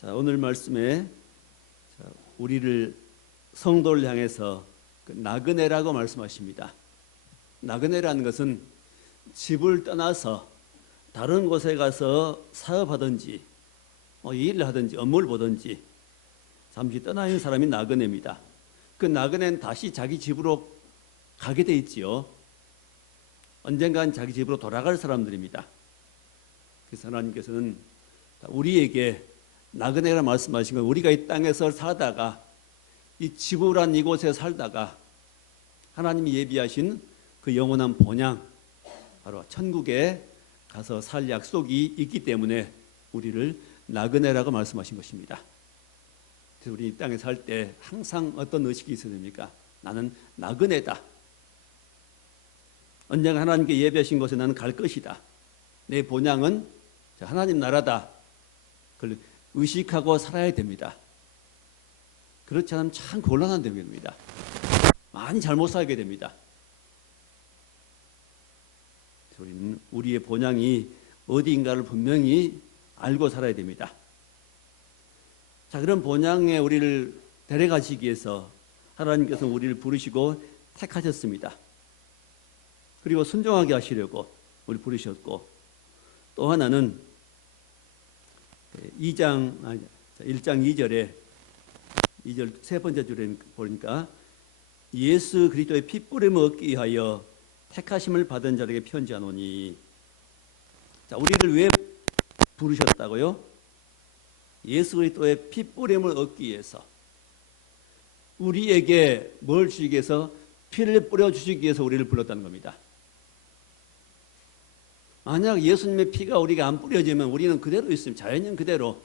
자, 오늘 말씀에 우리를 성도를 향해서 나그네라고 말씀하십니다. 나그네라는 것은 집을 떠나서 다른 곳에 가서 사업하든지 일을 하든지 업무를 보든지 잠시 떠나 있는 사람이 나그네입니다. 그 나그네는 다시 자기 집으로 가게 돼 있지요. 언젠간 자기 집으로 돌아갈 사람들입니다. 그래서 하나님께서는 우리에게 나그네라 말씀하신 건 우리가 이 땅에서 살다가 이 지구란 이곳에 살다가 하나님이 예비하신 그 영원한 본향, 바로 천국에 가서 살 약속이 있기 때문에 우리를 나그네라고 말씀하신 것입니다. 그래서 우리 이 땅에 살 때 항상 어떤 의식이 있어야 됩니까? 나는 나그네다. 언젠가 하나님께 예비하신 곳에 나는 갈 것이다. 내 본향은 하나님 나라다. 그걸 의식하고 살아야 됩니다. 그렇지 않으면 참 곤란한 됩니다. 많이 잘못 살게 됩니다. 우리는 우리의 본향이 어디인가를 분명히 알고 살아야 됩니다. 자, 그런 본향에 우리를 데려가시기 위해서 하나님께서 우리를 부르시고 택하셨습니다. 그리고 순종하게 하시려고 우리 부르셨고, 또 하나는 1장 2절에 2절 세 번째 줄에 보니까 예수 그리스도의 핏부림을 얻기 위하여 택하심을 받은 자에게 편지하노니. 자, 우리를 왜 부르셨다고요? 예수 그리스도의 핏부림을 얻기 위해서, 우리에게 뭘 주시기 위해서? 피를 뿌려주시기 위해서 우리를 불렀다는 겁니다. 만약 예수님의 피가 우리가 안 뿌려지면 우리는 그대로 있습니다. 자연인 그대로,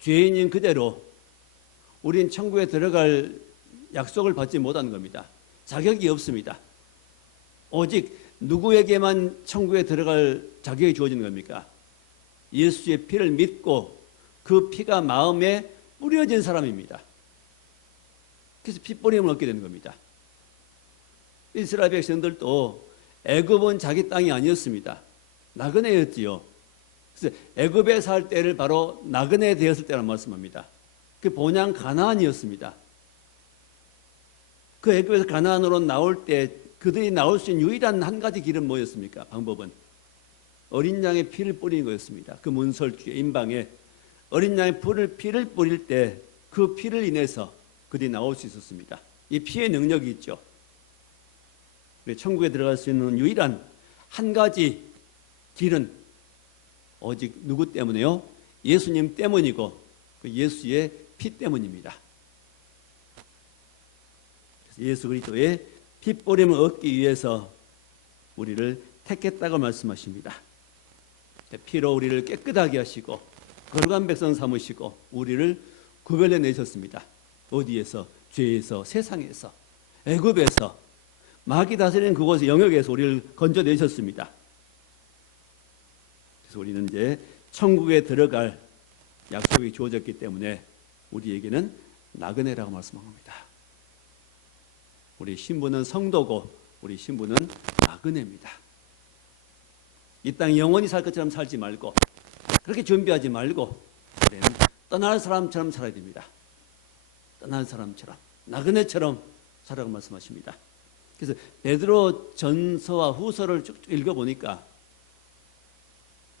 죄인인 그대로 우리는 천국에 들어갈 약속을 받지 못하는 겁니다. 자격이 없습니다. 오직 누구에게만 천국에 들어갈 자격이 주어지는 겁니까? 예수의 피를 믿고 그 피가 마음에 뿌려진 사람입니다. 그래서 핏부림을 얻게 되는 겁니다. 이스라엘 백성들도 애굽은 자기 땅이 아니었습니다. 나그네였지요. 그래서 애굽에 살 때를 바로 나그네 되었을 때라는 말씀합니다. 그 본향 가나안이었습니다. 그 애굽에서 가나안으로 나올 때 그들이 나올 수 있는 유일한 한 가지 길은 뭐였습니까? 방법은 어린 양의 피를 뿌리는 거였습니다. 그 문설주의 임방에 어린 양의 피를 뿌릴 때 그 피를 인해서 그들이 나올 수 있었습니다. 이 피의 능력이 있죠. 천국에 들어갈 수 있는 유일한 한 가지 길은 오직 누구 때문에요? 예수님 때문이고 그 예수의 피 때문입니다. 예수 그리스도의 핏부림을 얻기 위해서 우리를 택했다고 말씀하십니다. 피로 우리를 깨끗하게 하시고 거룩한 백성 삼으시고 우리를 구별해 내셨습니다. 어디에서? 죄에서, 세상에서, 애굽에서, 마귀 다스리는 그곳의 영역에서 우리를 건져내셨습니다. 그래서 우리는 이제 천국에 들어갈 약속이 주어졌기 때문에 우리에게는 나그네라고 말씀합니다. 우리 신부는 성도고 우리 신부는 나그네입니다. 이 땅에 영원히 살 것처럼 살지 말고 그렇게 준비하지 말고 우리는 떠날 사람처럼 살아야 됩니다. 떠날 사람처럼, 나그네처럼 살아라고 말씀하십니다. 그래서 베드로 전서와 후서를 쭉 읽어보니까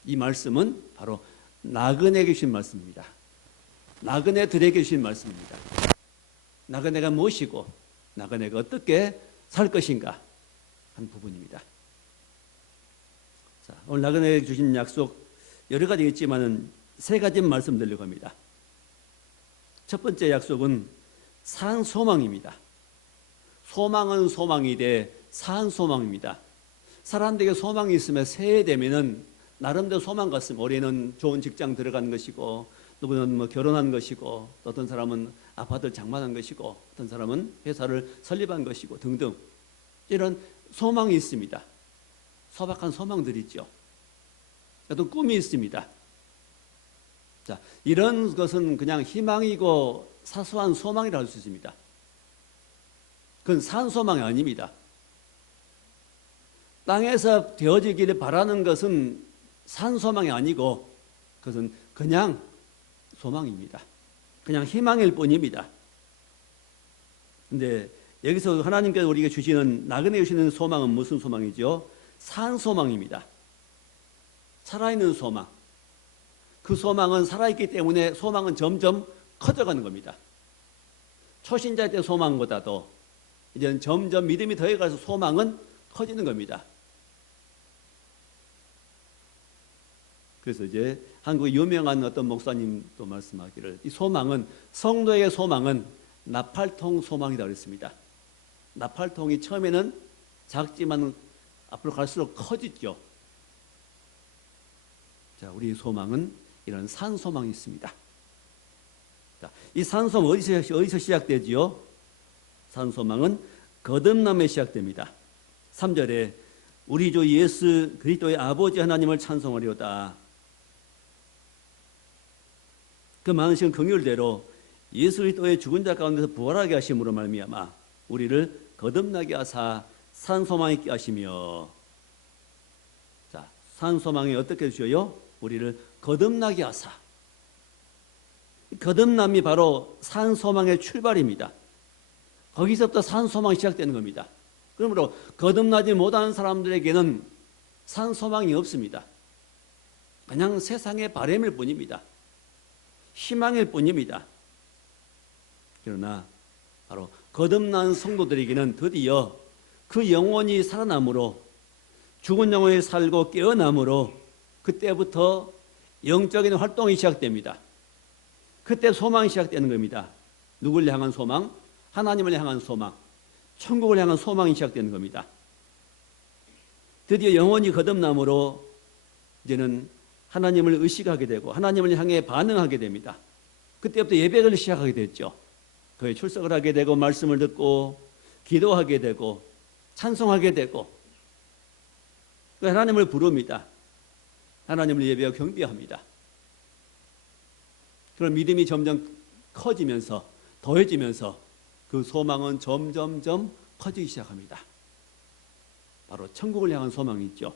이 말씀은 바로 나그네에게 주신 말씀입니다. 나그네들에게 주신 말씀입니다. 나그네가 무엇이고 나그네가 어떻게 살 것인가 한 부분입니다. 자, 오늘 나그네에게 주신 약속 여러 가지 있지만은 세 가지 말씀드리려고 합니다. 첫 번째 약속은 산 소망입니다. 소망은 소망이되 산 소망입니다. 사람들에게 소망이 있으면 새해 되면은 나름대로 소망 같습니다. 올해는 좋은 직장 들어가는 것이고, 누구는 결혼한 것이고, 또 어떤 사람은 아파트를 장만한 것이고, 어떤 사람은 회사를 설립한 것이고 등등 이런 소망이 있습니다. 소박한 소망들이 있죠. 어떤 꿈이 있습니다. 자, 이런 것은 그냥 희망이고 사소한 소망이라 할 수 있습니다. 그건 산 소망이 아닙니다. 땅에서 되어지기를 바라는 것은 산 소망이 아니고 그것은 그냥 소망입니다. 그냥 희망일 뿐입니다. 근데 여기서 하나님께서 우리에게 주시는, 나그네 주시는 소망은 무슨 소망이죠? 산 소망입니다. 살아있는 소망. 그 소망은 살아있기 때문에 소망은 점점 커져가는 겁니다. 초신자 때 소망보다도 이제는 점점 믿음이 더해가서 소망은 커지는 겁니다. 그래서 이제 한국의 유명한 어떤 목사님도 말씀하기를, 이 소망은, 성도에게 소망은 나팔통 소망이라고 그랬습니다. 나팔통이 처음에는 작지만 앞으로 갈수록 커지죠. 자, 우리 소망은 이런 산소망이 있습니다. 자, 이 산소망 어디서 시작되지요? 산소망은 거듭남에 시작됩니다. 3절에 우리 주 예수 그리스도의 아버지 하나님을 찬송하리로다. 그 많으신 긍휼대로 예수 그리스도의 죽은 자 가운데서 부활하게 하심으로 말미암아 우리를 거듭나게 하사 산소망 있게 하시며. 자, 산소망이 어떻게 주셔요? 우리를 거듭나게 하사. 거듭남이 바로 산소망의 출발입니다. 거기서부터 산소망이 시작되는 겁니다. 그러므로 거듭나지 못하는 사람들에게는 산소망이 없습니다. 그냥 세상의 바람일 뿐입니다. 희망일 뿐입니다. 그러나 바로 거듭난 성도들에게는 드디어 그 영혼이 살아남으로, 죽은 영혼이 살고 깨어남으로 그때부터 영적인 활동이 시작됩니다. 그때 소망이 시작되는 겁니다. 누굴 향한 소망? 하나님을 향한 소망, 천국을 향한 소망이 시작되는 겁니다. 드디어 영혼이 거듭남으로 이제는 하나님을 의식하게 되고 하나님을 향해 반응하게 됩니다. 그때부터 예배를 시작하게 됐죠. 그에 출석을 하게 되고 말씀을 듣고 기도하게 되고 찬송하게 되고 하나님을 부릅니다. 하나님을 예배하고 경배합니다. 그런 믿음이 점점 커지면서 더해지면서 그 소망은 점점점 커지기 시작합니다. 바로 천국을 향한 소망이 있죠.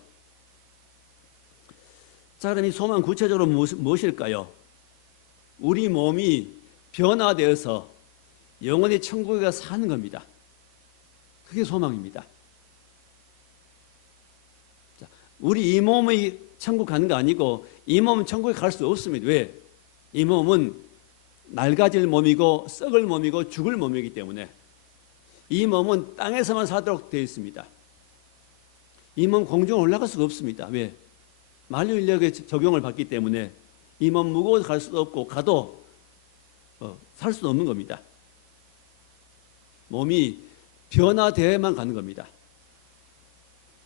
자, 그럼 이 소망 구체적으로 무엇일까요? 우리 몸이 변화되어서 영원히 천국에 가서 사는 겁니다. 그게 소망입니다. 자, 우리 이 몸이 천국 가는 거 아니고 이 몸은 천국에 갈 수 없습니다. 왜? 이 몸은 낡아질 몸이고 썩을 몸이고 죽을 몸이기 때문에 이 몸은 땅에서만 살도록 되어 있습니다. 이 몸 공중에 올라갈 수가 없습니다. 왜? 만유인력의 적용을 받기 때문에 이 몸 무거워서 갈 수도 없고 가도 살 수도 없는 겁니다. 몸이 변화되어야만 가는 겁니다.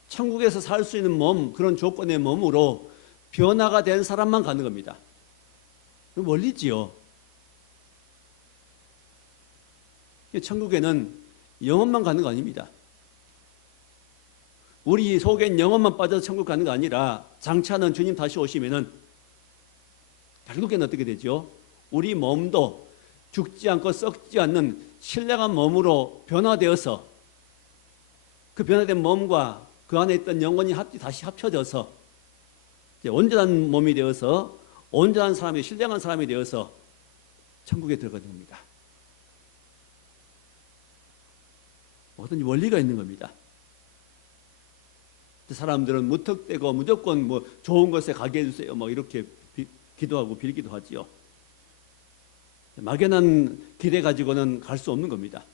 천국에서 살 수 있는 몸, 그런 조건의 몸으로 변화가 된 사람만 가는 겁니다. 원리지요. 천국에는 영혼만 가는 거 아닙니다. 우리 속엔 영혼만 빠져서 천국 가는 거 아니라 장차는 주님 다시 오시면은 결국에는 어떻게 되죠? 우리 몸도 죽지 않고 썩지 않는 신령한 몸으로 변화되어서 그 변화된 몸과 그 안에 있던 영혼이 다시 합쳐져서 온전한 몸이 되어서 온전한 사람이, 신령한 사람이 되어서 천국에 들어가는 겁니다. 어떤 원리가 있는 겁니다. 사람들은 무턱대고 무조건 뭐 좋은 것에 가게 해주세요, 뭐 이렇게 기도하고 빌기도 하지요. 막연한 기대 가지고는 갈 수 없는 겁니다.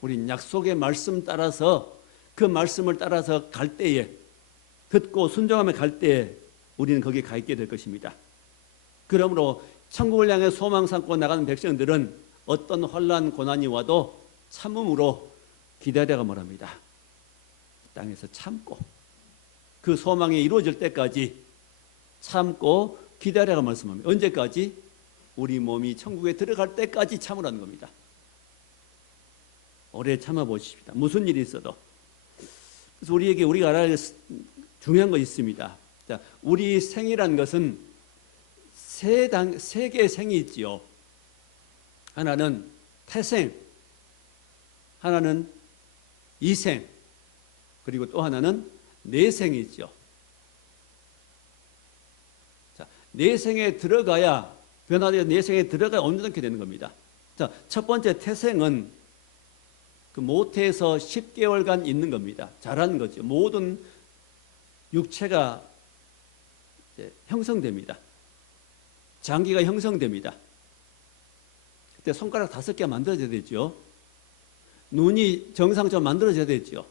우린 약속의 말씀 따라서, 그 말씀을 따라서 갈 때에, 듣고 순종하며 갈 때에 우리는 거기에 가 있게 될 것입니다. 그러므로 천국을 향해 소망 삼고 나가는 백성들은 어떤 환난 고난이 와도 참음으로 기다려가 말합니다. 땅에서 참고 그 소망이 이루어질 때까지 참고 기다려가 말씀합니다. 언제까지? 우리 몸이 천국에 들어갈 때까지 참으라는 겁니다. 오래 참아보십시다. 무슨 일이 있어도. 그래서 우리가 알아야 할 중요한 것이 있습니다. 자, 우리 생이라는 것은 세 개의 생이 있지요. 하나는 태생, 하나는 이생, 그리고 또 하나는 내생이 있죠. 자, 내생에 들어가야 변화되어 내생에 들어가 온전케 되는 겁니다. 자, 첫 번째 태생은 그 모태에서 10개월간 있는 겁니다. 자라는 거죠. 모든 육체가 형성됩니다. 장기가 형성됩니다. 그때 손가락 5개 만들어져야 되죠. 눈이 정상적으로 만들어져야 되죠.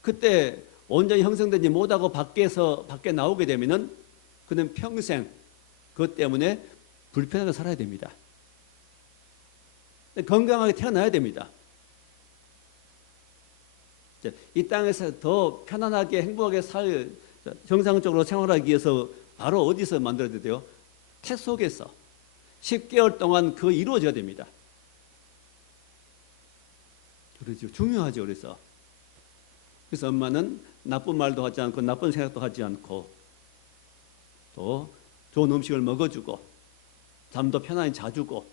그때 온전히 형성되지 못하고 밖에 나오게 되면은 그는 평생 그것 때문에 불편하게 살아야 됩니다. 건강하게 태어나야 됩니다. 이 땅에서 더 편안하게 행복하게 정상적으로 생활하기 위해서 바로 어디서 만들어야 돼요? 태 속에서 10개월 동안 그거 이루어져야 됩니다. 그렇죠. 중요하죠. 그래서 엄마는 나쁜 말도 하지 않고 나쁜 생각도 하지 않고 또 좋은 음식을 먹어주고 잠도 편안히 자주고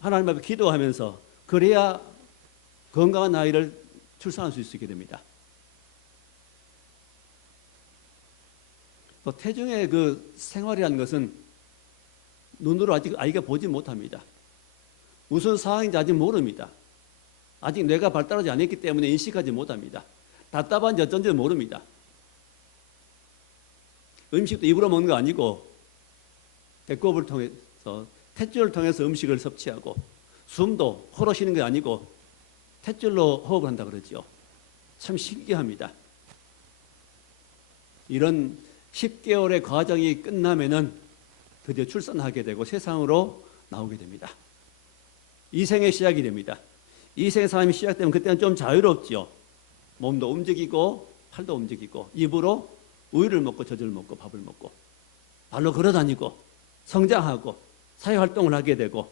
하나님 앞에 기도하면서 그래야 건강한 아이를 출산할 수 있게 됩니다. 또 태중의 그 생활이라는 것은 눈으로 아직 아이가 보지 못합니다. 무슨 상황인지 아직 모릅니다. 아직 뇌가 발달하지 않았기 때문에 인식하지 못합니다. 답답한지 어쩐지 모릅니다. 음식도 입으로 먹는 거 아니고 배꼽을 통해서 탯줄을 통해서 음식을 섭취하고 숨도 코로 쉬는 게 아니고 탯줄로 호흡을 한다 그러죠. 참 신기합니다. 이런 10개월의 과정이 끝나면은 드디어 출산하게 되고 세상으로 나오게 됩니다. 이생의 시작이 됩니다. 이생의 삶이 시작되면 그때는 좀 자유롭죠. 몸도 움직이고 팔도 움직이고 입으로 우유를 먹고 젖을 먹고 밥을 먹고 발로 걸어다니고 성장하고 사회활동을 하게 되고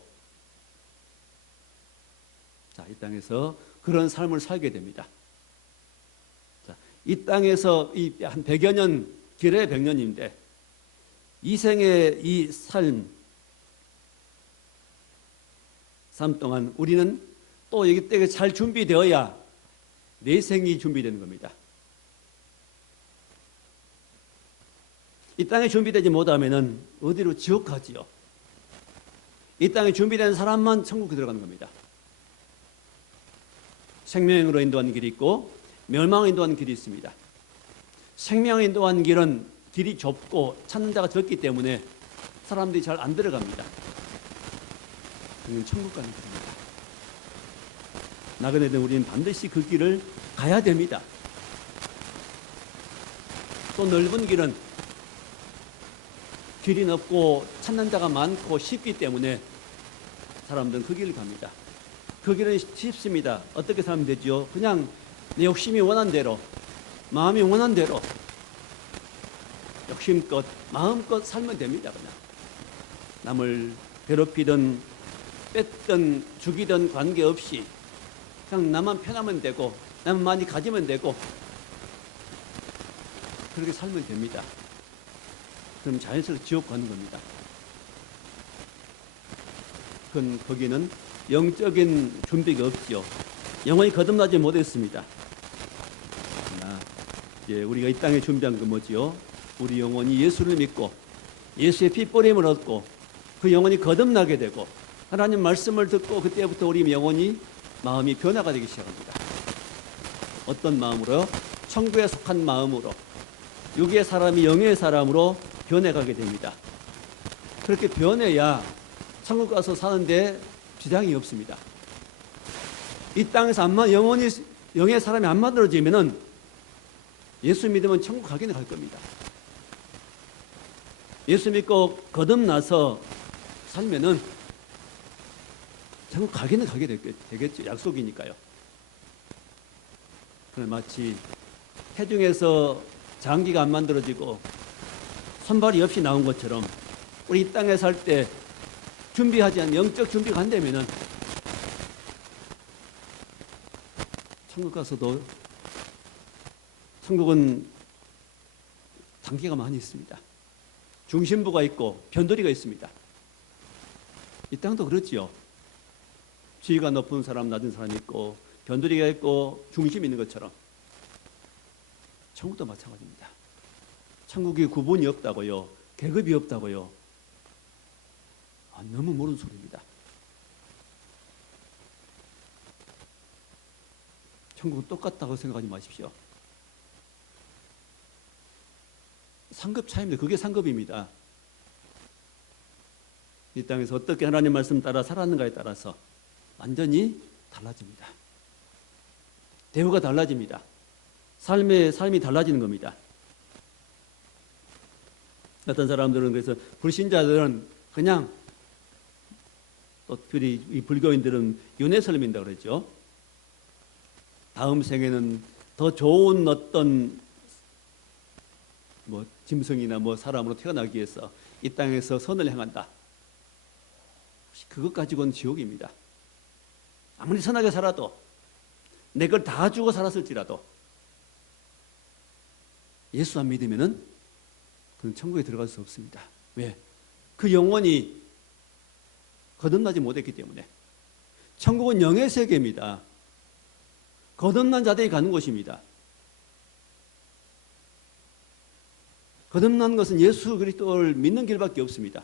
이 땅에서 그런 삶을 살게 됩니다. 이 땅에서 한 100여 년, 길어야 100년인데 이 생의 이 삶 동안 우리는 또 여기 때에 잘 준비되어야 내 생이 준비되는 겁니다. 이 땅에 준비되지 못하면 어디로? 지옥 가지요. 이 땅에 준비된 사람만 천국에 들어가는 겁니다. 생명으로 인도하는 길이 있고 멸망으로 인도하는 길이 있습니다. 생명으로 인도하는 길은 길이 좁고 찾는 자가 적기 때문에 사람들이 잘 안 들어갑니다. 그는 천국 가는 길입니다. 나그네 된 우리는 반드시 그 길을 가야 됩니다. 또 넓은 길은 길이 넓고 찾는 자가 많고 쉽기 때문에 사람들은 그 길을 갑니다. 그 길은 쉽습니다. 어떻게 살면 되죠? 그냥 내 욕심이 원한 대로, 마음이 원한 대로 욕심껏 마음껏 살면 됩니다. 그냥 남을 괴롭히든 뺏든 죽이든 관계없이 그냥 나만 편하면 되고 나만 많이 가지면 되고 그렇게 살면 됩니다. 그럼 자연스럽게 지옥 가는 겁니다. 거기는 영적인 준비가 없죠. 영원히 거듭나지 못했습니다. 그러나 이제 우리가 이 땅에 준비한 건 뭐지요? 우리 영혼이 예수를 믿고 예수의 핏보림을 얻고 그 영혼이 거듭나게 되고 하나님 말씀을 듣고 그때부터 우리 영혼이 마음이 변화가 되기 시작합니다. 어떤 마음으로요? 천국에 속한 마음으로 육의 사람이 영의 사람으로 변해가게 됩니다. 그렇게 변해야 천국 가서 사는데 지장이 없습니다. 이 땅에서 영혼이 영의 사람이 안 만들어지면은 예수 믿으면 천국 가기는 갈 겁니다. 예수 믿고 거듭나서 살면은 천국 가기는 가게 되겠죠. 약속이니까요. 마치 태중에서 장기가 안 만들어지고 손발이 없이 나온 것처럼 우리 이 땅에 살 때 준비하지 않은 영적 준비가 안 되면은 천국 가서도 천국은 단계가 많이 있습니다. 중심부가 있고 변두리가 있습니다. 이 땅도 그렇지요. 지위가 높은 사람, 낮은 사람이 있고 변두리가 있고 중심이 있는 것처럼 천국도 마찬가지입니다. 천국이 구분이 없다고요. 계급이 없다고요? 너무 모르는 소리입니다. 천국은 똑같다고 생각하지 마십시오. 상급 차이입니다. 그게 상급입니다. 이 땅에서 어떻게 하나님 말씀 따라 살았는가에 따라서 완전히 달라집니다. 대우가 달라집니다. 삶이 달라지는 겁니다. 어떤 사람들은 그래서 불신자들은 그냥 또 특히 이 불교인들은 윤회설 믿는다고 그랬죠. 다음 생에는 더 좋은 어떤 짐승이나 사람으로 태어나기 위해서 이 땅에서 선을 행한다. 그것 가지고는 지옥입니다. 아무리 선하게 살아도 내 걸 다 주고 살았을지라도 예수 안 믿으면은 그는 천국에 들어갈 수 없습니다. 왜? 그 영혼이 거듭나지 못했기 때문에. 천국은 영의 세계입니다. 거듭난 자들이 가는 곳입니다. 거듭난 것은 예수 그리스도를 믿는 길밖에 없습니다.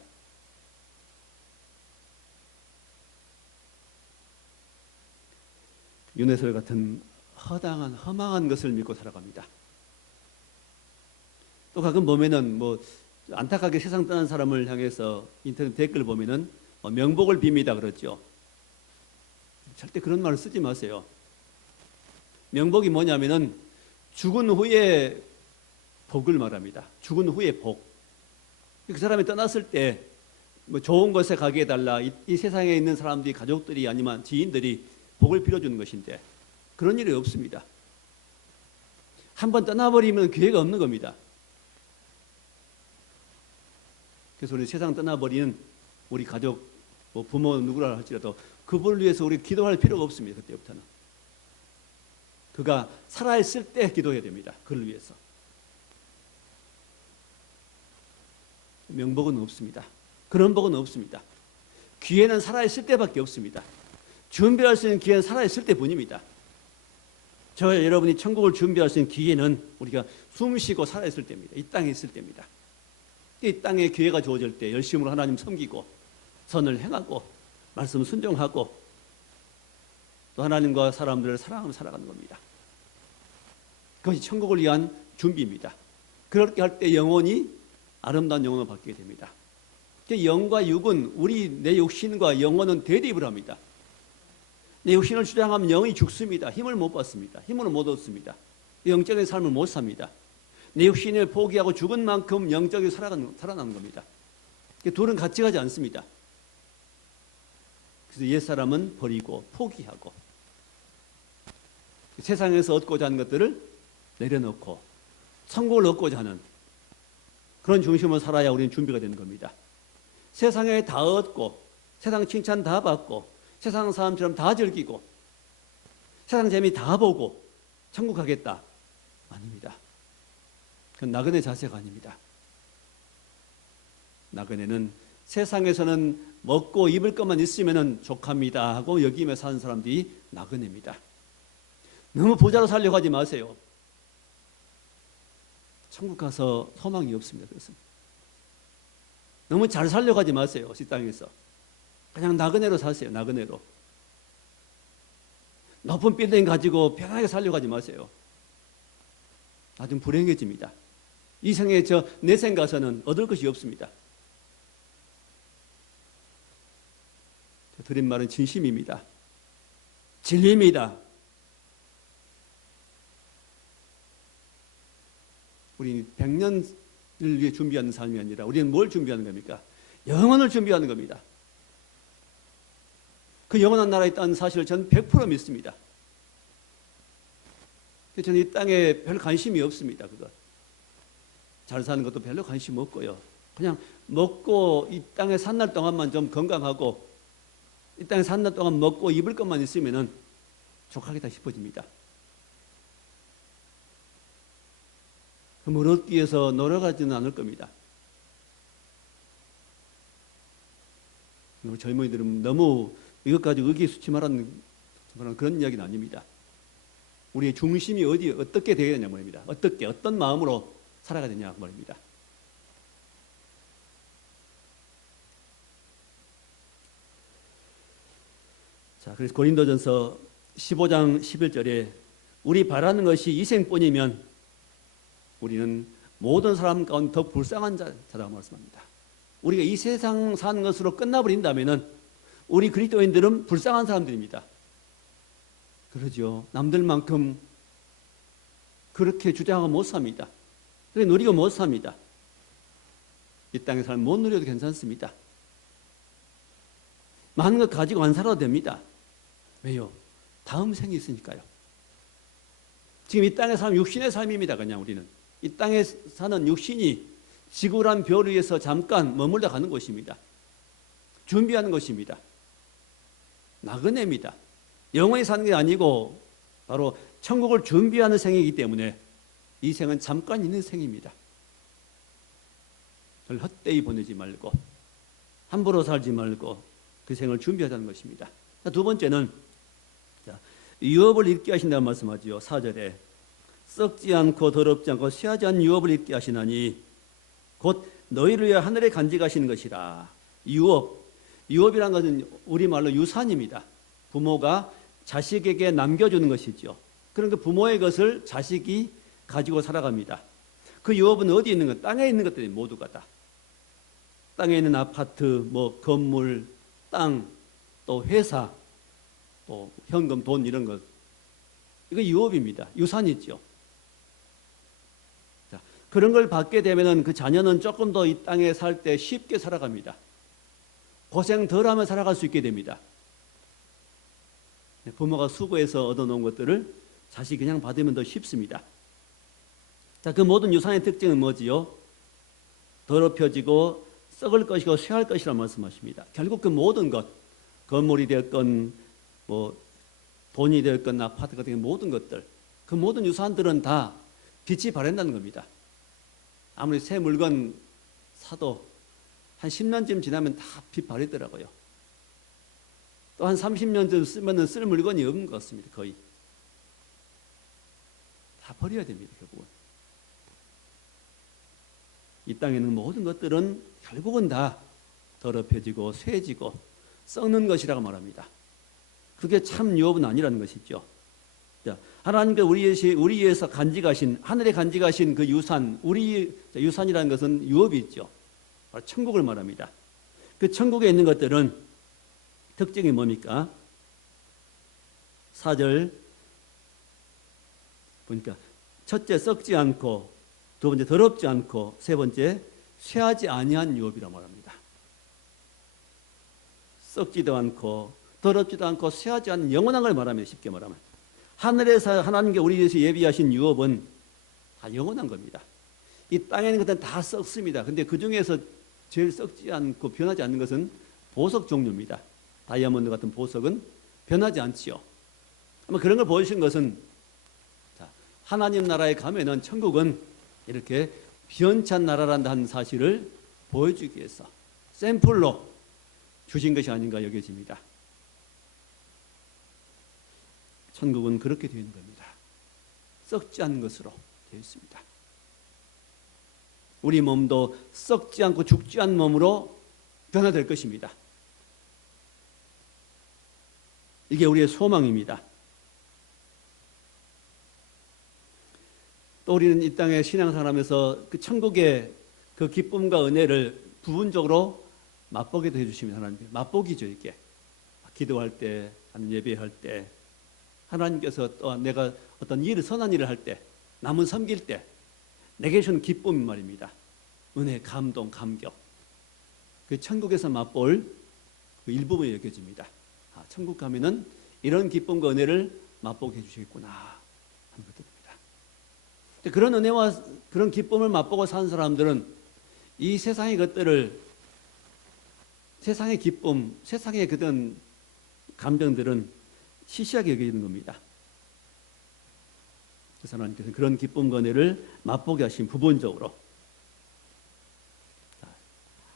윤회설 같은 허당한 허망한 것을 믿고 살아갑니다. 또 가끔 보면은 안타깝게 세상 떠난 사람을 향해서 인터넷 댓글 보면은 명복을 빕니다 그랬죠. 절대 그런 말을 쓰지 마세요. 명복이 뭐냐면은 죽은 후에 복을 말합니다. 죽은 후에 복. 그 사람이 떠났을 때 좋은 곳에 가게 해달라. 이 세상에 있는 사람들이 가족들이 아니면 지인들이 복을 빌어주는 것인데 그런 일이 없습니다. 한번 떠나버리면 기회가 없는 겁니다. 그래서 우리 세상 떠나버리는 우리 가족, 부모 누구라 할지라도 그분을 위해서 우리 기도할 필요가 없습니다. 그때부터는. 그가 살아있을 때 기도해야 됩니다. 그를 위해서. 명복은 없습니다. 그런 복은 없습니다. 기회는 살아있을 때밖에 없습니다. 준비할 수 있는 기회는 살아있을 때뿐입니다. 저와 여러분이 천국을 준비할 수 있는 기회는 우리가 숨쉬고 살아있을 때입니다. 이 땅에 있을 때입니다. 이 땅에 기회가 주어질 때 열심으로 하나님 섬기고 선을 행하고 말씀 순종하고 또 하나님과 사람들을 사랑하며 살아가는 겁니다. 그것이 천국을 위한 준비입니다. 그렇게 할 때 영혼이 아름다운 영혼으로 바뀌게 됩니다. 영과 육은 내 육신과 영혼은 대립을 합니다. 내 육신을 주장하면 영이 죽습니다. 힘을 못 받습니다. 힘을 못 얻습니다. 영적인 삶을 못 삽니다. 내 육신을 포기하고 죽은 만큼 영적이 살아나는 겁니다. 둘은 같이 가지 않습니다. 그래서 옛사람은 버리고 포기하고 세상에서 얻고자 하는 것들을 내려놓고 천국을 얻고자 하는 그런 중심으로 살아야 우리는 준비가 되는 겁니다. 세상에 다 얻고 세상 칭찬 다 받고 세상 사람처럼 다 즐기고 세상 재미 다 보고 천국 가겠다. 아닙니다. 그건 나그네 자세가 아닙니다. 나그네는 세상에서는 먹고 입을 것만 있으면 족합니다 하고 여기며 사는 사람들이 나그네입니다. 너무 부자로 살려고 하지 마세요. 천국 가서 소망이 없습니다. 그래서 너무 잘 살려고 하지 마세요. 이 땅에서 그냥 나그네로 사세요. 나그네로. 높은 빌딩 가지고 편하게 살려고 하지 마세요. 나중에 불행해집니다. 이 생에 내 생 가서는 얻을 것이 없습니다. 드린 말은 진심입니다. 진리입니다. 우리 100년을 위해 준비하는 삶이 아니라 우리는 뭘 준비하는 겁니까? 영원을 준비하는 겁니다. 그 영원한 나라에 있다는 사실을 저는 100% 믿습니다. 저는 이 땅에 별 관심이 없습니다. 그거. 잘 사는 것도 별로 관심 없고요. 그냥 먹고 이 땅에 산 날 동안만 좀 건강하고 이 땅에 산 날 동안 먹고 입을 것만 있으면은 족하겠다 싶어집니다. 뭘 얻기 위해서 노력하지는 않을 겁니다. 젊은이들은 너무 이것 가지고 의기소침하라는 그런 이야기는 아닙니다. 우리의 중심이 어떻게 되어야 되냐 말입니다. 어떤 마음으로 살아가야 되냐 말입니다. 자, 그래서 고린도전서 15장 11절에 우리 바라는 것이 이생뿐이면 우리는 모든 사람 가운데 더 불쌍한 자라고 말씀합니다. 우리가 이 세상 사는 것으로 끝나버린다면 우리 그리스도인들은 불쌍한 사람들입니다. 그러죠. 남들만큼 그렇게 주장하고 못 삽니다. 그렇게 누리고 못 삽니다. 이 땅의 삶 못 누려도 괜찮습니다. 많은 것 가지고 안 살아도 됩니다. 왜요? 다음 생이 있으니까요. 지금 이 땅의 삶 육신의 삶입니다. 그냥 우리는 이 땅에 사는 육신이 지구란 별 위에서 잠깐 머물다 가는 것입니다. 준비하는 것입니다. 나그네입니다. 영원히 사는 게 아니고 바로 천국을 준비하는 생이기 때문에 이 생은 잠깐 있는 생입니다. 그걸 헛되이 보내지 말고 함부로 살지 말고 그 생을 준비하자는 것입니다. 두 번째는 유업을 잊게 하신다는 말씀하지요. 4절에 썩지 않고 더럽지 않고 쇠하지 않은 유업을 잊게 하시나니 곧 너희를 위해 하늘에 간직하시는 것이라. 유업이란 것은 우리말로 유산입니다. 부모가 자식에게 남겨주는 것이죠. 그러니까 부모의 것을 자식이 가지고 살아갑니다. 그 유업은 어디에 있는 것? 땅에 있는 것들이 모두가 다. 땅에 있는 아파트, 건물, 땅, 또 회사, 또 현금, 돈 이런 것. 이거 유업입니다. 유산이죠. 자, 그런 걸 받게 되면 그 자녀는 조금 더 이 땅에 살 때 쉽게 살아갑니다. 고생 덜하며 살아갈 수 있게 됩니다. 부모가 수고해서 얻어놓은 것들을 자식이 그냥 받으면 더 쉽습니다. 자, 그 모든 유산의 특징은 뭐지요? 더럽혀지고 썩을 것이고 쇠할 것이라 말씀하십니다. 결국 그 모든 것, 건물이 되었건 돈이 되었건 아파트 같은 모든 것들, 그 모든 유산들은 다 빛이 바랜다는 겁니다. 아무리 새 물건 사도 한 10년쯤 지나면 다 빛 바르더라고요. 또 한 30년쯤 쓰면 쓸 물건이 없는 것 같습니다. 거의 다 버려야 됩니다. 결국은 이 땅에 있는 모든 것들은 결국은 다 더럽혀지고 쇠지고 썩는 것이라고 말합니다. 그게 참 유업은 아니라는 것이죠. 자, 하나님께 우리 위해서 간직하신, 하늘에 간직하신 그 유산, 우리 유산이라는 것은 유업이 있죠. 바로 천국을 말합니다. 그 천국에 있는 것들은 특징이 뭡니까? 4절 보니까 첫째 썩지 않고, 두 번째 더럽지 않고, 세 번째 쇠하지 아니한 유업이라고 말합니다. 썩지도 않고 더럽지도 않고 쇠하지 않은 영원한 걸 말합니다. 쉽게 말하면 하늘에서 하나님께 우리 위해서 예비하신 유업은 다 영원한 겁니다. 이 땅에 있는 것들은 다 썩습니다. 근데 그 중에서 제일 썩지 않고 변하지 않는 것은 보석 종류입니다. 다이아몬드 같은 보석은 변하지 않지요. 아마 그런 걸 보여주신 것은 하나님 나라에 가면은 천국은 이렇게 변찬 나라라는 사실을 보여주기 위해서 샘플로 주신 것이 아닌가 여겨집니다. 천국은 그렇게 되어 있는 겁니다. 썩지 않은 것으로 되어 있습니다. 우리 몸도 썩지 않고 죽지 않은 몸으로 변화될 것입니다. 이게 우리의 소망입니다. 또 우리는 이 땅에 신앙생활하면서 그 천국의 그 기쁨과 은혜를 부분적으로 맛보게도 해주시면 하나님, 맛보기죠. 이게 기도할 때, 아니면 예배할 때, 하나님께서 또 내가 어떤 일을, 선한 일을 할 때, 남을 섬길 때 내게 주는 기쁨이 말입니다. 은혜, 감동, 감격. 그 천국에서 맛볼 그 일부분이 여겨집니다. 천국 가면은 이런 기쁨과 은혜를 맛보게 해주시겠구나 하는 것들입니다. 그런 은혜와 그런 기쁨을 맛보고 사는 사람들은 이 세상의 것들을, 세상의 기쁨, 세상의 그런 감정들은 시시하게 여기는 겁니다. 그래서 하나님께서 그런 기쁨과 은혜를 맛보게 하신 부분적으로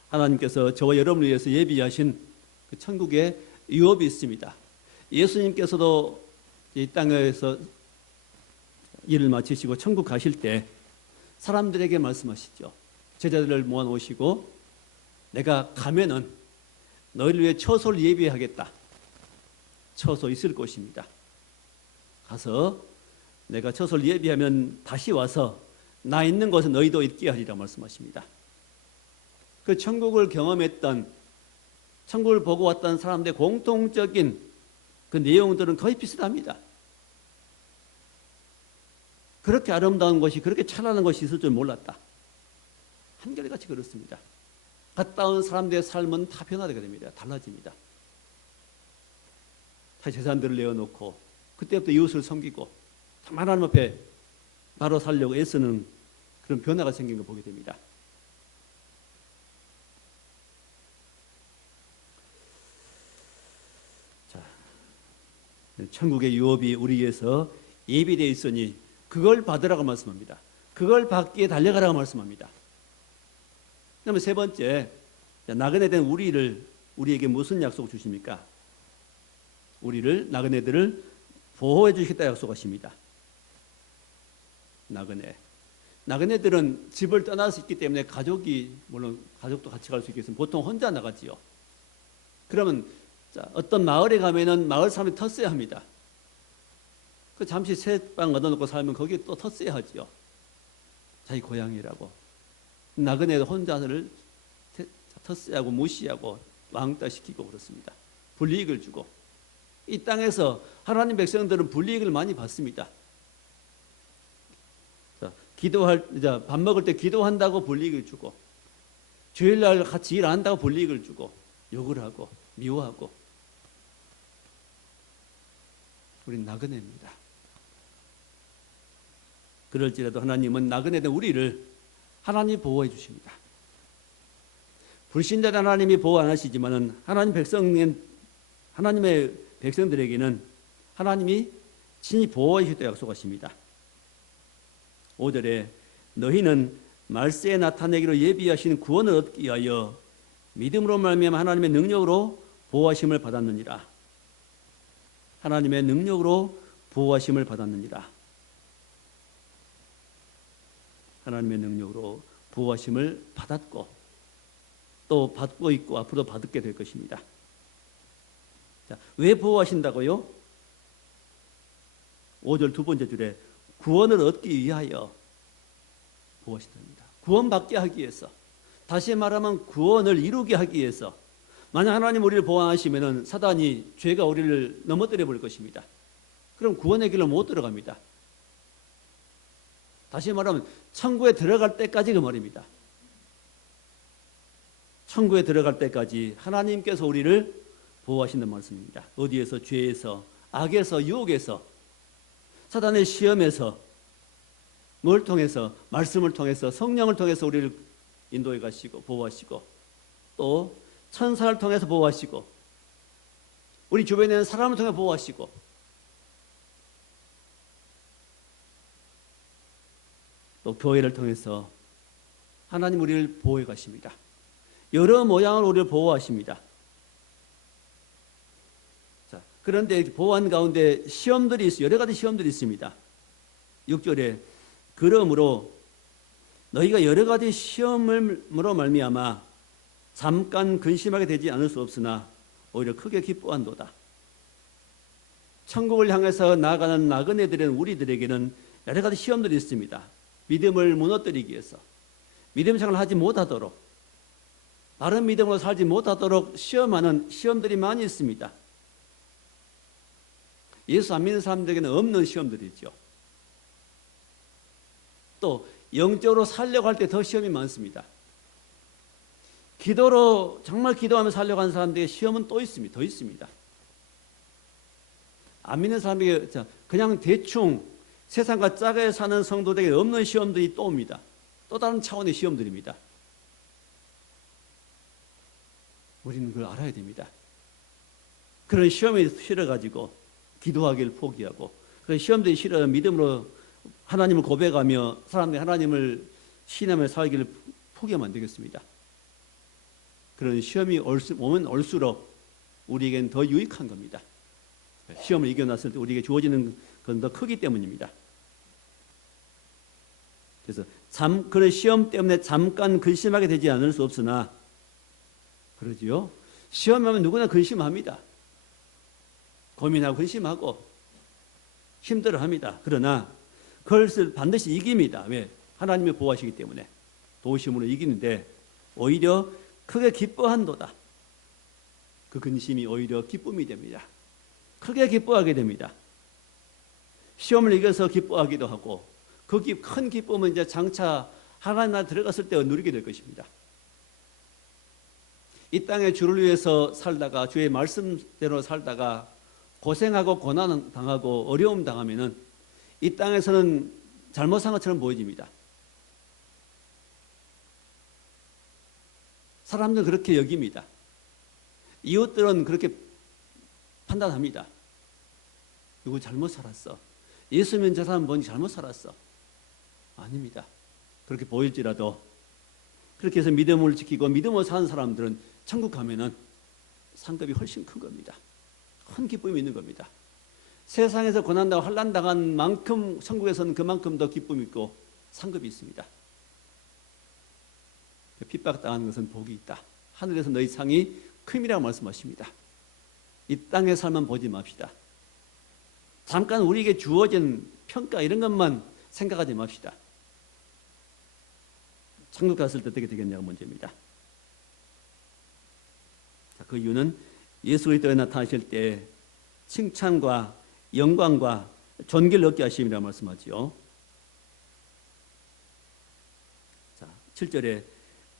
하나님께서 저와 여러분을 위해서 예비하신 그 천국의 유업이 있습니다. 예수님께서도 이 땅에서 일을 마치시고 천국 가실 때 사람들에게 말씀하시죠. 제자들을 모아놓으시고 내가 가면은 너희를 위해 처소를 예비하겠다. 처소 있을 것입니다. 가서 내가 처소를 예비하면 다시 와서 나 있는 곳에 너희도 있게 하리라 말씀하십니다. 그 천국을 경험했던, 천국을 보고 왔던 사람들의 공통적인 그 내용들은 거의 비슷합니다. 그렇게 아름다운 것이, 그렇게 찬란한 것이 있을 줄 몰랐다. 한결같이 그렇습니다. 갔다 온 사람들의 삶은 다 변화되게 됩니다. 달라집니다. 다 재산들을 내어놓고 그때부터 이웃을 섬기고 참 하나님 앞에 바로 살려고 애쓰는 그런 변화가 생긴 걸 보게 됩니다. 자, 천국의 유업이 우리 위해서 예비되어 있으니 그걸 받으라고 말씀합니다. 그걸 받기에 달려가라고 말씀합니다. 그다음에 세 번째, 나그네 된 우리에게 무슨 약속 주십니까? 나그네들을 보호해 주시겠다 약속하십니다. 나그네들은 집을 떠날 수 있기 때문에 물론 가족도 같이 갈 수 있겠지만 보통 혼자 나가지요. 그러면 어떤 마을에 가면은 마을 사람이 텃세야 합니다. 그 잠시 새빵 얻어놓고 살면 거기에 또 텃세야 하지요. 자기 고향이라고. 나그네도 혼자를 텃세하고 무시하고 왕따 시키고 그렇습니다. 불이익을 주고. 이 땅에서 하나님 백성들은 불이익을 많이 받습니다. 밥 먹을 때 기도한다고 불이익을 주고, 주일날 같이 일 안 한다고 불이익을 주고, 욕을 하고, 미워하고. 우린 나그네입니다. 그럴지라도 하나님은 나그네된 우리를 하나님이 보호해 주십니다. 불신자된 하나님이 보호 안 하시지만은 하나님의 백성들에게는 하나님이 친히 보호해 주시겠다고 약속하십니다. 5절에 너희는 말세에 나타내기로 예비하신 구원을 얻기 위하여 믿음으로 말미암아 하나님의 능력으로 보호하심을 받았느니라. 하나님의 능력으로 보호하심을 받았느니라. 하나님의 능력으로 보호하심을 받았고 또 받고 있고 앞으로 받게 될 것입니다. 자, 왜 보호하신다고요? 5절 두 번째 줄에 구원을 얻기 위하여 보호하신답니다. 구원받게 하기 위해서. 다시 말하면 구원을 이루게 하기 위해서. 만약 하나님 우리를 보호하시면 사단이 죄가 우리를 넘어뜨려 버릴 것입니다. 그럼 구원의 길로 못 들어갑니다. 다시 말하면 천국에 들어갈 때까지 그 말입니다. 천국에 들어갈 때까지 하나님께서 우리를 보호하신다는 말씀입니다. 어디에서? 죄에서, 악에서, 유혹에서, 사단의 시험에서, 뭘 통해서? 말씀을 통해서, 성령을 통해서 우리를 인도해 가시고 보호하시고, 또 천사를 통해서 보호하시고, 우리 주변에 있는 사람을 통해 보호하시고, 또 교회를 통해서 하나님 우리를 보호해 가십니다. 여러 모양으로 우리를 보호하십니다. 자, 그런데 보호한 가운데 시험들이 있어요. 여러 가지 시험들이 있습니다. 6절에 그러므로 너희가 여러 가지 시험으로 말미암아 잠깐 근심하게 되지 않을 수 없으나 오히려 크게 기뻐한도다. 천국을 향해서 나아가는 나그네들은 우리들에게는 여러 가지 시험들이 있습니다. 믿음을 무너뜨리기 위해서, 믿음 생활을 하지 못하도록, 바른 믿음으로 살지 못하도록 시험하는 시험들이 많이 있습니다. 예수 안 믿는 사람들에게는 없는 시험들이죠. 또 영적으로 살려고 할 때 더 시험이 많습니다. 기도로 정말 기도하며 살려고 하는 사람들에게 시험은 또 있습니다. 더 있습니다. 안 믿는 사람에게 그냥 대충 세상과 짜게 사는 성도들에게 없는 시험들이 또 옵니다. 또 다른 차원의 시험들입니다. 우리는 그걸 알아야 됩니다. 그런 시험에 실어가지고 기도하기를 포기하고, 그런 시험들이 실어 믿음으로 하나님을 고백하며 사람들이 하나님을 신하며 살기를 포기하면 안 되겠습니다. 그런 시험이 오면 올수록 우리에겐 더 유익한 겁니다. 시험을 이겨놨을 때 우리에게 주어지는 건 더 크기 때문입니다. 그래서 그런 시험 때문에 잠깐 근심하게 되지 않을 수 없으나, 그러지요. 시험하면 누구나 근심합니다. 고민하고 근심하고 힘들어합니다. 그러나 그것을 반드시 이깁니다. 왜? 하나님이 보호하시기 때문에 도우심으로 이기는데 오히려 크게 기뻐한도다. 그 근심이 오히려 기쁨이 됩니다. 크게 기뻐하게 됩니다. 시험을 이겨서 기뻐하기도 하고 그 큰 기쁨은 이제 장차 하나님 나라 들어갔을 때 누리게 될 것입니다. 이 땅에 주를 위해서 살다가 주의 말씀대로 살다가 고생하고 고난 당하고 어려움 당하면은 이 땅에서는 잘못한 것처럼 보여집니다. 사람들은 그렇게 여깁니다. 이웃들은 그렇게 판단합니다. 누구 잘못 살았어. 예수 믿는 저 사람 보니 잘못 살았어. 아닙니다. 그렇게 보일지라도 그렇게 해서 믿음을 지키고 믿음으로 사는 사람들은 천국 가면은 상급이 훨씬 큰 겁니다. 큰 기쁨이 있는 겁니다. 세상에서 고난당하고 환난당한 만큼 천국에서는 그만큼 더 기쁨이 있고 상급이 있습니다. 핍박당하는 것은 복이 있다. 하늘에서 너희 상이 큼이라고 말씀하십니다. 이 땅의 삶만 보지 맙시다. 잠깐 우리에게 주어진 평가 이런 것만 생각하지 맙시다. 천국 갔을 때 어떻게 되겠냐가 문제입니다. 자, 그 이유는 예수 그리스도에 나타나실 때 칭찬과 영광과 존귀를 얻게 하심이라고 말씀하지요. 자, 7절에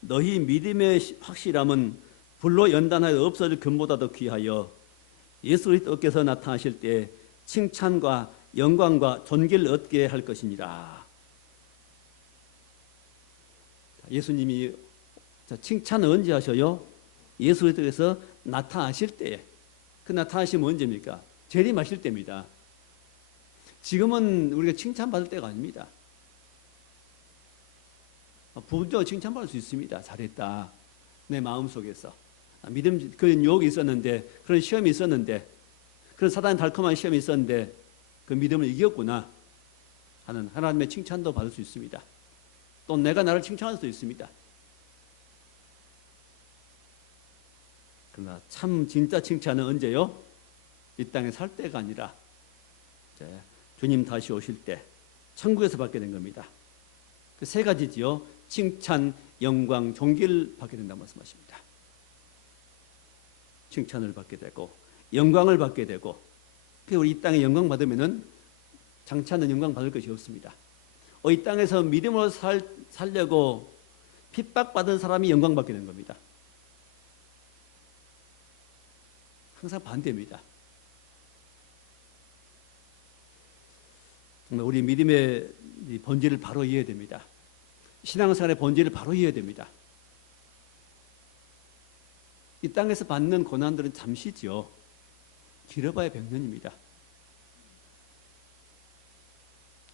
너희 믿음의 확실함은 불로 연단하여 없어질 금보다 더 귀하여 예수 그리스도께서 나타나실 때 칭찬과 영광과 존귀를 얻게 할 것이니라. 예수님이 칭찬을 언제 하셔요? 예수 그리스도께서 나타나실 때에. 그 나타나시면 언제입니까? 재림하실 때입니다. 지금은 우리가 칭찬받을 때가 아닙니다. 부분적으로 칭찬받을 수 있습니다. 잘했다. 내 마음속에서. 믿음, 그런 유혹이 있었는데, 그런 시험이 있었는데, 그런 사단의 달콤한 시험이 있었는데, 그 믿음을 이겼구나 하는 하나님의 칭찬도 받을 수 있습니다. 또 내가 나를 칭찬할 수도 있습니다. 그러나 참 진짜 칭찬은 언제요? 이 땅에 살 때가 아니라 주님 다시 오실 때 천국에서 받게 된 겁니다. 그 세 가지지요. 칭찬, 영광, 존귀를 받게 된다고 말씀하십니다. 칭찬을 받게 되고 영광을 받게 되고 우리 이 땅에 영광 받으면은 장차는 영광 받을 것이 없습니다. 이 땅에서 믿음으로 살려고 핍박받은 사람이 영광 받게 된 겁니다. 항상 반대입니다. 정말 우리 믿음의 본질을 바로 이해해야 됩니다. 신앙생활의 본질을 바로 이해해야 됩니다. 이 땅에서 받는 고난들은 잠시지요. 길어봐야 100년입니다.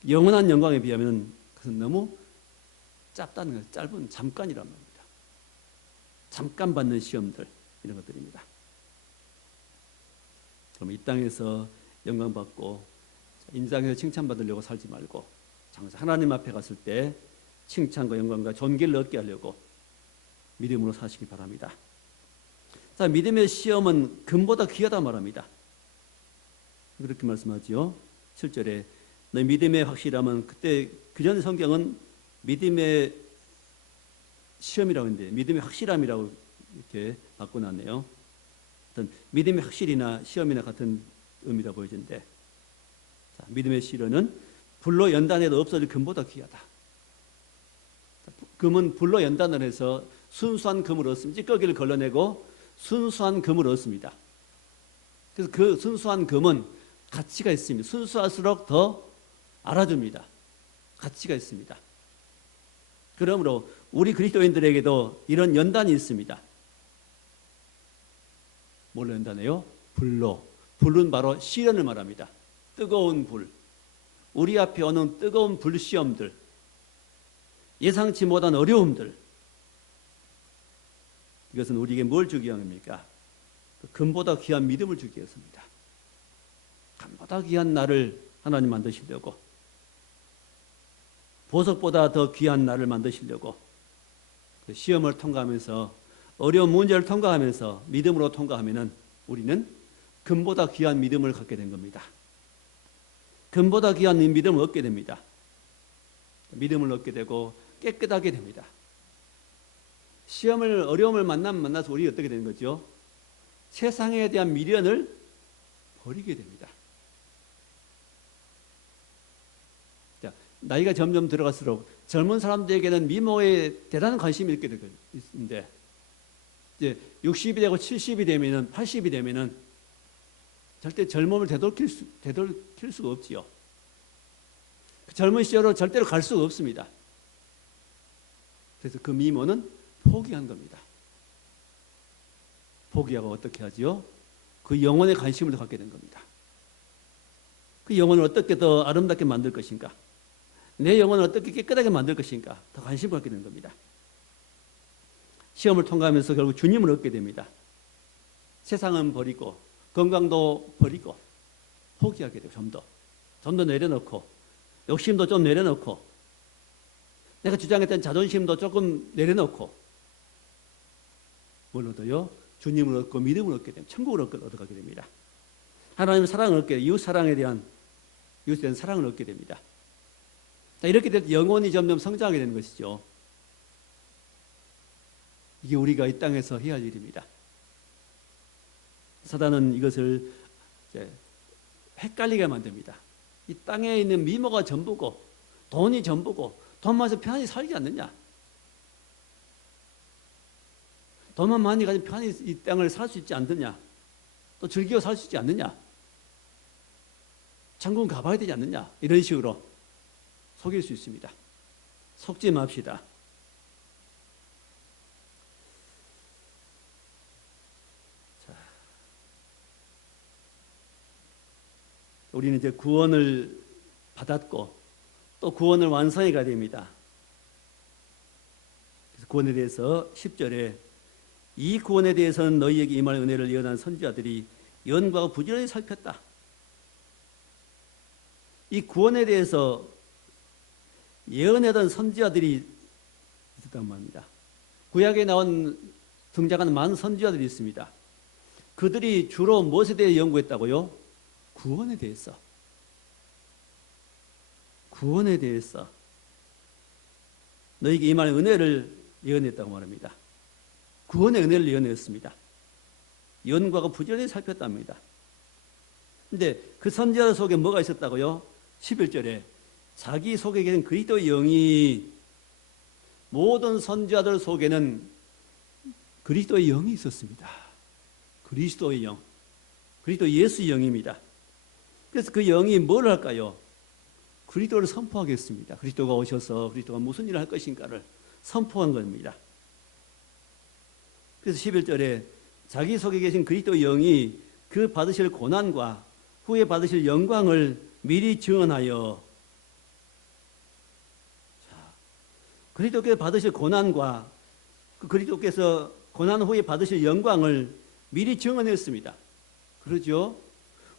영원한 영광에 비하면 그것은 너무 짧다는 거예요. 짧은 잠깐이란 말입니다. 잠깐 받는 시험들 이런 것들입니다. 그럼 이 땅에서 영광 받고 인상에서 칭찬받으려고 살지 말고 장차 하나님 앞에 갔을 때 칭찬과 영광과 존귀를 얻게 하려고 믿음으로 사시기 바랍니다. 자, 믿음의 시험은 금보다 귀하다 말합니다. 그렇게 말씀하지요. 7절에 너 믿음의 확실함은 그때 그전 성경은 믿음의 시험이라고 했는데 믿음의 확실함이라고 이렇게 바꿔놨네요. 어떤 믿음의 확실이나 시험이나 같은 의미다 보여지는데 자, 믿음의 시련은 불로 연단해도 없어질 금보다 귀하다. 금은 불로 연단을 해서 순수한 금을 얻습니다. 찌꺼기를 걸러내고 순수한 금을 얻습니다. 그래서 그 순수한 금은 가치가 있습니다. 순수할수록 더 알아줍니다. 가치가 있습니다. 그러므로 우리 그리스도인들에게도 이런 연단이 있습니다. 뭘로 연단해요? 불로. 불은 바로 시련을 말합니다. 뜨거운 불. 우리 앞에 오는 뜨거운 불시험들. 예상치 못한 어려움들. 이것은 우리에게 뭘 주기 위함입니까? 금보다 귀한 믿음을 주기 위해서입니다. 금보다 귀한 나를 하나님 만드시려고 보석보다 더 귀한 나를 만드시려고 그 시험을 통과하면서 어려운 문제를 통과하면서 믿음으로 통과하면은 우리는 금보다 귀한 믿음을 갖게 된 겁니다. 금보다 귀한 믿음을 얻게 됩니다. 믿음을 얻게 되고 깨끗하게 됩니다. 시험을, 어려움을 만나서 우리 어떻게 되는 거죠? 세상에 대한 미련을 버리게 됩니다. 자, 나이가 점점 들어갈수록 젊은 사람들에게는 미모에 대단한 관심이 있게 되는데, 이제 60이 되고 70이 되면은, 80이 되면은 절대 젊음을 되돌릴 수가 없지요. 그 젊은 시절로 절대로 갈 수가 없습니다. 그래서 그 미모는 포기한 겁니다. 포기하고 어떻게 하지요? 그 영혼에 관심을 갖게 된 겁니다. 그 영혼을 어떻게 더 아름답게 만들 것인가? 내 영혼을 어떻게 깨끗하게 만들 것인가? 더 관심을 갖게 된 겁니다. 시험을 통과하면서 결국 주님을 얻게 됩니다. 세상은 버리고 건강도 버리고 포기하게 되고 좀 더 내려놓고 욕심도 좀 내려놓고 내가 주장했던 자존심도 조금 내려놓고 뭘 얻어요? 주님을 얻고 믿음을 얻게 됩니다. 천국을 얻어가게 됩니다. 하나님의 사랑을 얻게, 이웃에 대한 사랑을 얻게 됩니다. 자, 이렇게 될 때 영혼이 점점 성장하게 되는 것이죠. 이게 우리가 이 땅에서 해야 할 일입니다. 사단은 이것을 이제 헷갈리게 만듭니다. 이 땅에 있는 미모가 전부고 돈이 전부고 돈만 해서 편안히 살지 않느냐? 돈만 많이 가지고 편안히 이 땅을 살 수 있지 않느냐? 또 즐기고 살 수 있지 않느냐? 천국은 가봐야 되지 않느냐? 이런 식으로 속일 수 있습니다. 속지 맙시다. 자, 우리는 이제 구원을 받았고 또 구원을 완성해 가야 됩니다. 그래서 구원에 대해서 10절에 이 구원에 대해서는 너희에게 임할 은혜를 예언한 선지자들이 연구하고 부지런히 살폈다. 이 구원에 대해서 예언하던 선지자들이 있었단 말입니다. 구약에 등장하는 많은 선지자들이 있습니다. 그들이 주로 무엇에 대해 연구했다고요? 구원에 대해서. 구원에 대해서 너희에게 임할 은혜를 예언했다고 말합니다. 구원의 은혜를 예언했습니다. 연구하고 부지런히 살폈답니다. 그런데 그 선지자 속에 뭐가 있었다고요? 11절에 자기 속에 계신 그리스도의 영이, 모든 선지자들 속에는 그리스도의 영이 있었습니다. 그리스도의 영, 그리스도 예수의 영입니다. 그래서 그 영이 뭘 할까요? 그리스도를 선포하겠습니다. 그리스도가 오셔서 그리스도가 무슨 일을 할 것인가를 선포한 겁니다. 그래서 11절에 자기 속에 계신 그리스도의 영이 그 받으실 고난과 후에 받으실 영광을 미리 증언하여, 그리스도께서 받으실 고난과 그리스도께서 고난 후에 받으실 영광을 미리 증언했습니다. 그러죠?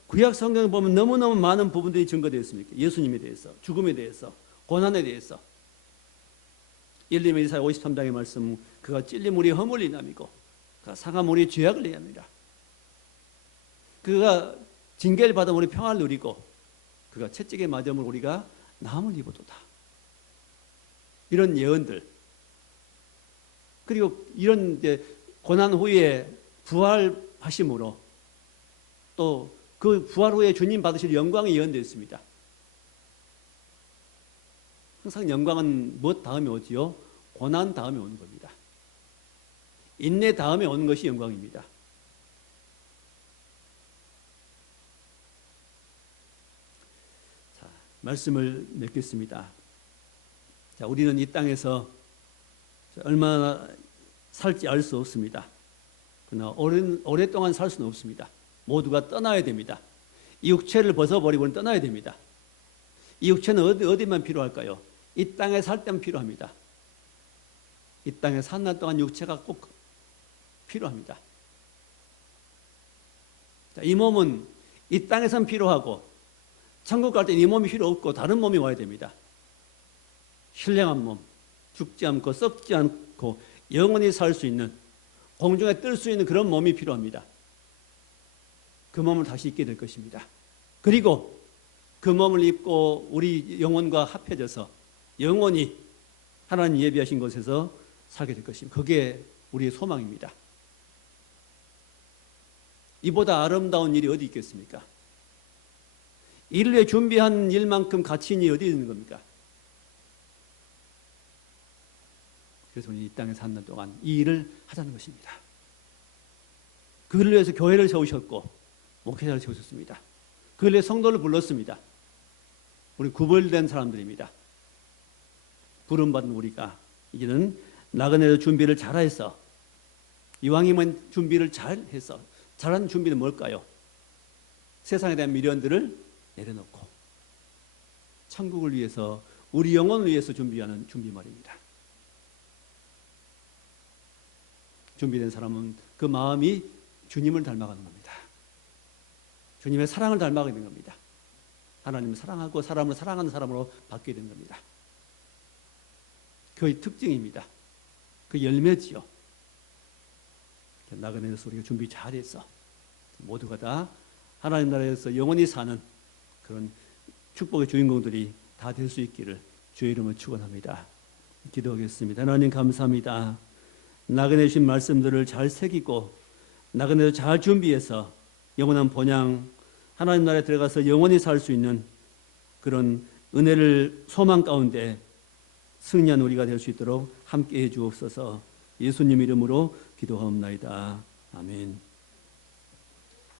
구약 성경에 보면 너무너무 많은 부분들이 증거되어 있습니다. 예수님에 대해서, 죽음에 대해서, 고난에 대해서. 예레미야 이사야 53장의 말씀, 그가 찔림 우리 허물이 남이고 그가 상함 우리 죄악을 내합니다. 그가 징계를 받아 우리 평화를 누리고 그가 채찍에 맞음을 우리가 나음을 입어도다. 이런 예언들, 그리고 이런 이제 고난 후에 부활하심으로 또 그 부활 후에 주님 받으실 영광이 예언되어 있습니다. 항상 영광은 무엇 다음에 오지요? 고난 다음에 오는 겁니다. 인내 다음에 오는 것이 영광입니다. 자, 말씀을 맺겠습니다. 자, 우리는 이 땅에서 얼마나 살지 알 수 없습니다. 그러나 오랫동안 살 수는 없습니다. 모두가 떠나야 됩니다. 이 육체를 벗어버리고는 떠나야 됩니다. 이 육체는 어디만 필요할까요? 이 땅에 살 때만 필요합니다. 이 땅에 산 날 동안 육체가 꼭 필요합니다. 자, 이 몸은 이 땅에선 필요하고 천국 갈 때 이 몸이 필요 없고 다른 몸이 와야 됩니다. 신령한 몸, 죽지 않고 썩지 않고 영원히 살 수 있는, 공중에 뜰 수 있는 그런 몸이 필요합니다. 그 그 몸을 다시 입게 될 것입니다. 그리고 그 몸을 입고 우리 영혼과 합해져서 영원히 하나님 예비하신 곳에서 살게 될 것입니다. 그게 우리의 소망입니다. 이보다 아름다운 일이 어디 있겠습니까? 이를 위해 준비한 일만큼 가치 있는 일이 어디 있는 겁니까? 그래서 우리 이 땅에 사는 동안 이 일을 하자는 것입니다. 그를 위해서 교회를 세우셨고 목회자를 세우셨습니다. 그를 위해 성도를 불렀습니다. 우리 구별된 사람들입니다. 부름받은 우리가 이제는 나그네의 준비를 잘해서 이왕이면 준비를 잘해서 잘한 준비는 뭘까요? 세상에 대한 미련들을 내려놓고 천국을 위해서 우리 영혼을 위해서 준비하는 준비 말입니다. 준비된 사람은 그 마음이 주님을 닮아가는 겁니다. 주님의 사랑을 닮아가게 된 겁니다. 하나님을 사랑하고 사람을 사랑하는 사람으로 바뀌게 된 겁니다. 그의 특징입니다. 그 열매지요. 나그네에서 우리가 준비 잘해서 모두가 다 하나님 나라에서 영원히 사는 그런 축복의 주인공들이 다 될 수 있기를 주의 이름으로 축원합니다. 기도하겠습니다. 하나님 감사합니다. 나그네 주신 말씀들을 잘 새기고 나그네도 잘 준비해서 영원한 본향 하나님 나라에 들어가서 영원히 살 수 있는 그런 은혜를 소망 가운데 승리한 우리가 될 수 있도록 함께해 주옵소서. 예수님 이름으로 기도하옵나이다. 아멘.